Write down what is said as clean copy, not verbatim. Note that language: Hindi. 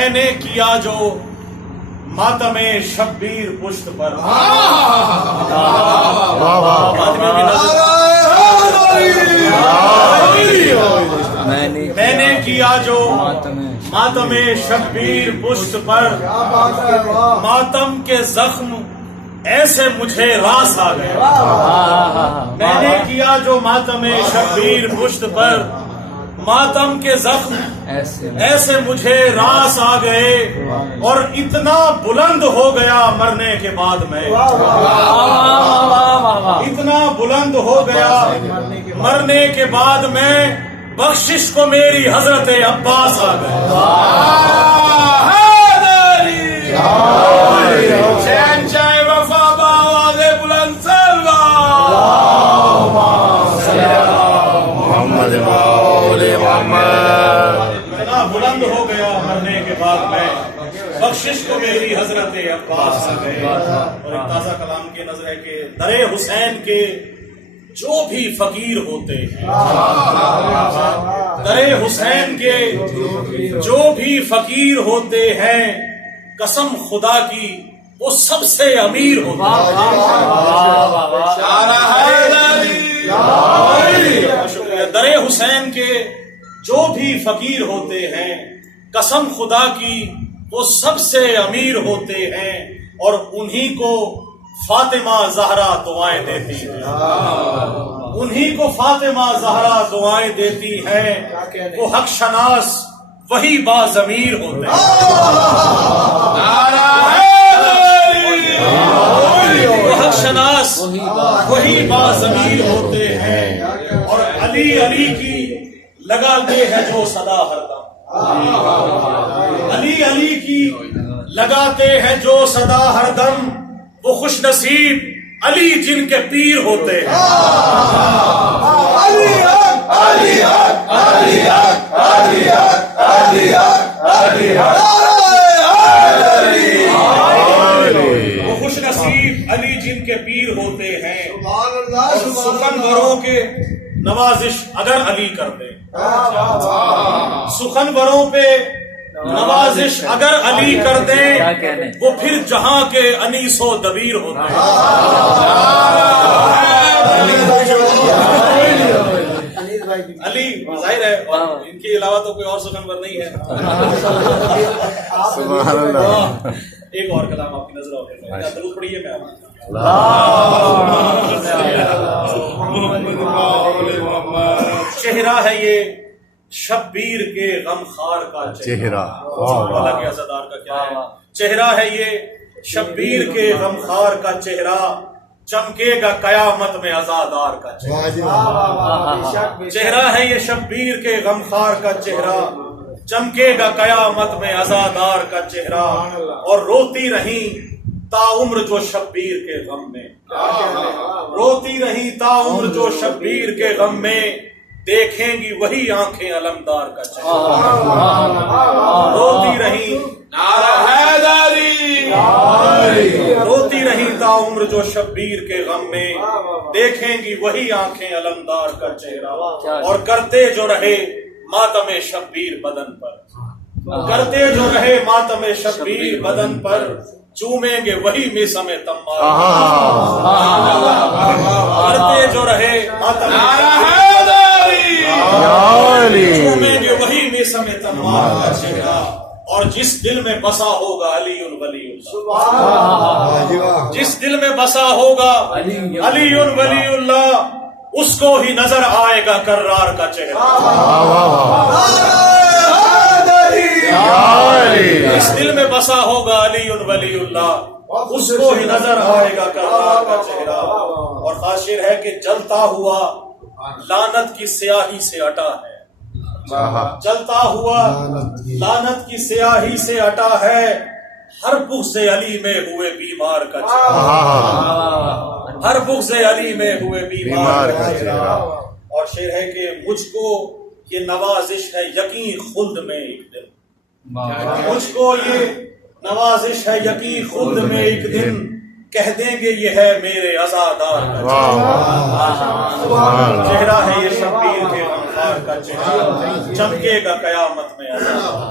मैंने किया जो मातमे शब्बीर पुश्त पर। मैंने किया जो मातमे शब्बीर पुश्त पर, मातम के जख्म ऐसे मुझे रास आ गए। मैंने किया जो मातमे शब्बीर पुश्त पर, मातम के जख्म ऐसे मुझे रास आ गए, और इतना बुलंद हो गया मरने के बाद मैं। इतना बुलंद हो गया मरने के बाद मैं, बख्शिश को मेरी हजरत अब्बास आ गए। इतना बुलंद हो गया मरने के बाद मैं, बख्शिश को मेरी हजरत अब्बास आ गए। और एक ताजा कलाम की नजर है कि दरे हुसैन के जो भी फकीर होते हैं, दरे हुसैन के जो भी फकीर होते हैं, कसम खुदा की वो सबसे अमीर होते हैं। दरे हुसैन के जो भी फकीर होते हैं, कसम खुदा की वो सबसे अमीर होते हैं, और उन्हीं को फातिमा ज़हरा दुआएं देती है। उन्हीं को फातिमा ज़हरा दुआएं देती हैं। वो हक शनास वही बाज़मीर होते हैं। वो हक शनास वही बाज़मीर होते हैं। और अली अली की लगाते हैं जो सदा हरदम, अली अली की लगाते हैं जो सदा हरदम, वो खुश नसीब अली जिनके पीर होते हैं। वो खुश नसीब अली जिनके पीर होते हैं। और सुखनवरों के नवाजिश अगर अली कर दे, सुखनवरों पे नवाजिश अगर अली कर दें, वो फिर जहां के अनीसो दबीर होते हैं। अली जाहिर है, और इनके अलावा तो कोई और सुखनवर नहीं है। एक और कलाम आपकी नजर आओगे, जरूर पढ़िए। मैं चेहरा है ये शब्बीर के गमखार का चेहरा। हालांकि अज़ादार का क्या है, चेहरा है ये शब्बीर के गमखार का चेहरा, चमकेगा कयामत में अज़ादार का चेहरा। चेहरा है ये शब्बीर के गमखार का चेहरा, चमकेगा कयामत में अज़ादार का चेहरा। और रोती रही ताउम्र जो शब्बीर के गम में, रोती रही ताउम्र जो शब्बीर के गम में, देखेंगी वही आंखें अलमदार का चेहरा। रोती रही रोती रही ताउम्र जो शब्बीर के गम में, देखेंगी वही आंखें अलमदार का चेहरा। और करते जो रहे मातमे शब्बीर बदन पर, करते जो रहे मातमे शब्बीर बदन पर, चूमेंगे वही मिसमे तम्मार। करते जो रहे चूमेंगे वही मिसमे तम्मार का चेहरा। और जिस दिल में बसा होगा अलीउन वलीउल्लाह, जिस दिल में बसा होगा अलीउन वलीउल्लाह, उसको ही नजर आएगा कर्रार का चेहरा। जिस दिल में बसा होगा अलीउन वलीउल्लाह, उसको ही नजर आएगा कर्रार का चेहरा। और खासिर है कि जलता हुआ लानत की स्याही से अटा है, जलता हुआ लानत की स्याही से अटा है, हर बुग़्ज़े अली में हुए बीमार का चेहरा, हर बुग़्ज़े अली में हुए बीमार का चेहरा। और शेर है कि मुझको ये नवाजिश है यकीन खुल्द में एक दिन, मुझको ये नवाजिश है यकीन खुल्द में एक दिन, कह देंगे ये है मेरे अज़ादार का चेहरा है ये शब्बीर के गमखार का चेहरा, चमकेगा कयामत में अज़ादार।